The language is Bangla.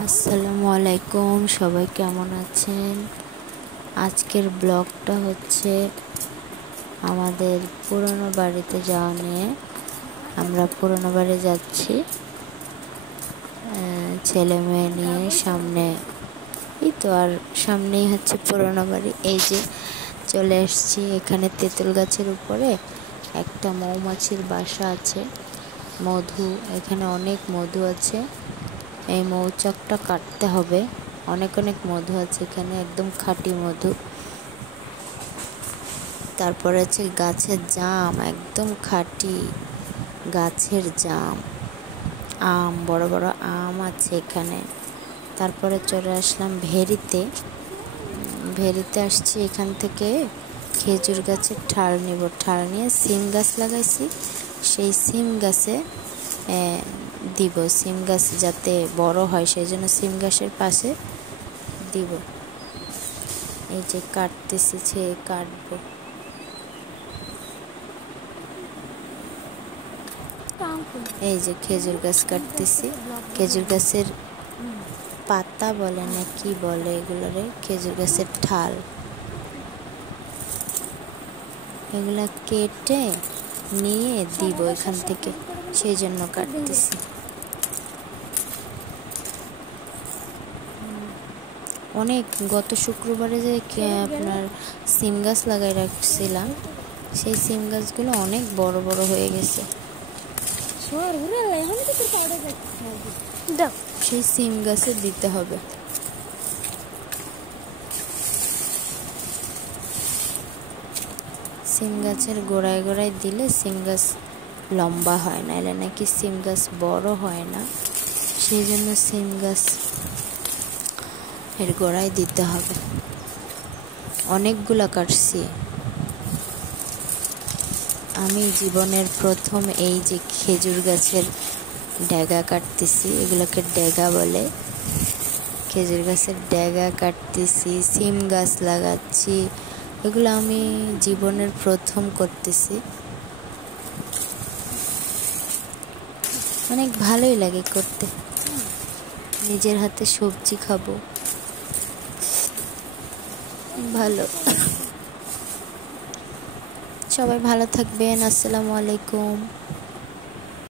আসসালামু আলাইকুম, সবাই কেমন আছেন? আজকের ব্লগটা হচ্ছে আমাদের পুরনো বাড়িতে যাওয়া নিয়ে। আমরা পুরনো বাড়ি যাচ্ছি ছেলে মেয়ে নিয়ে। সামনে এই তো, আর সামনেই হচ্ছে পুরনো বাড়ি। এই যে চলে এসেছি। এখানে তেঁতুল গাছের উপরে একটা মৌমাছির বাসা আছে, মধু, এখানে অনেক মধু আছে। এই মৌচাকটা কাটতে হবে। অনেক অনেক মধু আছে এখানে, একদম খাঁটি মধু। তারপরে আছে গাছের জাম, একদম খাঁটি গাছের জাম। আম, বড় বড় আম আছে এখানে। তারপরে চলে আসলাম ভেরিতে আসছি। এখান থেকে খেজুর গাছের ঠাল নিব। ঠাল নিয়ে সিম গাছ লাগাইছি, সেই সিম গাছে দিব। সিম গাছ যাতে বড় হয় সেই জন্য সিম গাছের পাশে দিব। এই যে কাটতেছি, কাটবো। এই যে খেজুর গাছ কাটতেছি। খেজুর গাছের পাতা বলে না কি বলে এগুলোরে, খেজুর গাছের ঠাল। এগুলা কেটে নিয়ে দিব এখান থেকে, সেই জন্য কাটতেছি। অনেক গত শুক্রবারে যে আপনার সিম গাছ লাগাই রাখছিলাম, সেই সিম গাছগুলো অনেক বড় বড় হয়ে গেছে। সেই সিম গাছে দিতে হবে। সিম গাছের গোড়ায় গোড়ায় দিলে সিম গাছ লম্বা হয় না, এলে নাকি সিম গাছ বড় হয় না। সেই জন্য সিম গাছ এর গোড়ায় দিতে হবে। অনেকগুলা কাটছি আমি। জীবনের প্রথম এই যে খেজুর গাছের ডেগা কাটতেছি, এগুলোকে ডেগা বলে। খেজুর গাছের ডেগা কাটতেছি, সিম গাছ লাগাচ্ছি, এগুলো আমি জীবনের প্রথম করতেছি। অনেক ভালোই লাগে করতে। নিজের হাতে সবজি খাবো, ভালো। সবাই ভালো থাকবেন। আসসালামু আলাইকুম।